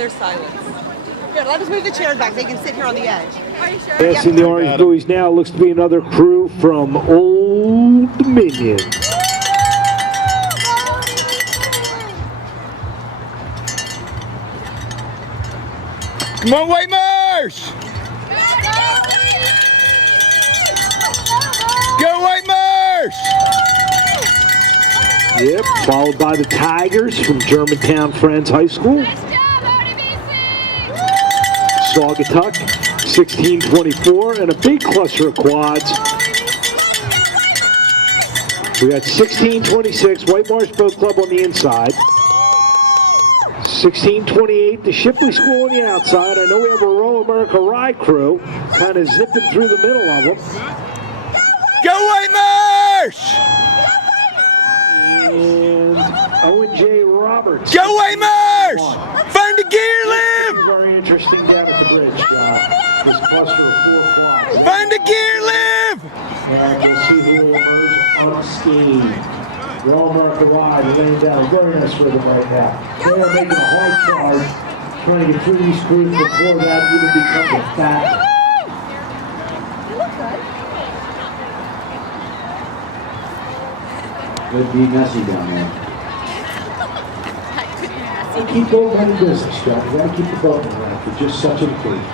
there's silence. Here, let us move the chairs back. They can sit here on the edge. Are you sure? Passing the Orange Buoys now looks to be another crew from Old Dominion. Come on, Whitemarsh! Go, Whitemarsh! Yep, followed by the Tigers from Germantown Friends High School. Saugatuck, 16-24, and a big cluster of quads. We got 16-26, Whitemarsh Boat Club on the inside. 16-28, the Shipley School on the outside. I know we have a Royal America Rye crew kind of zipping through the middle of them. Go, Whitemarsh! And Owen J. Roberts. Go, Whitemarsh! Find the gear lift! Very interesting down at the bridge, this cluster of 4 quads. Find the gear lift! And we'll see who will emerge unscathed. Royal America Rye laying down a very nice rhythm right now. They are making a hard charge, trying to get through these crews before that even becomes a fact. Could be messy down there. Keep boat running business, John. You gotta keep the boat running for just such a occasion.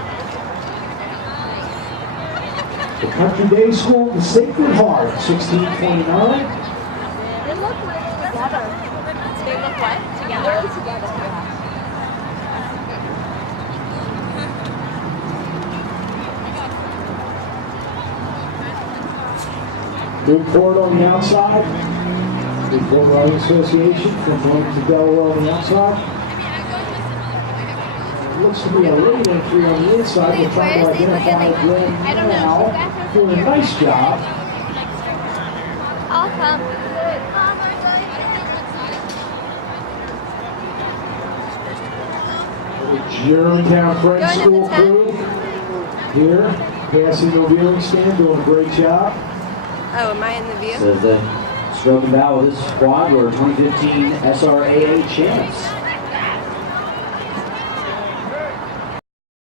The Country Day School, the Sacred Heart, 16-29. They look like together. They look what? Together? Really together. Newport on the outside. Newport Riding Association from Wilmington to Delaware on the outside. It looks to be a late entry on the inside. We're trying to identify Glenn now. Doing a nice job. I'll come. The Germantown Friends School crew here, passing the viewing stand, doing a great job. Oh, am I in the view? Says the stroke and bow of this squad were 2015 SRAA champs.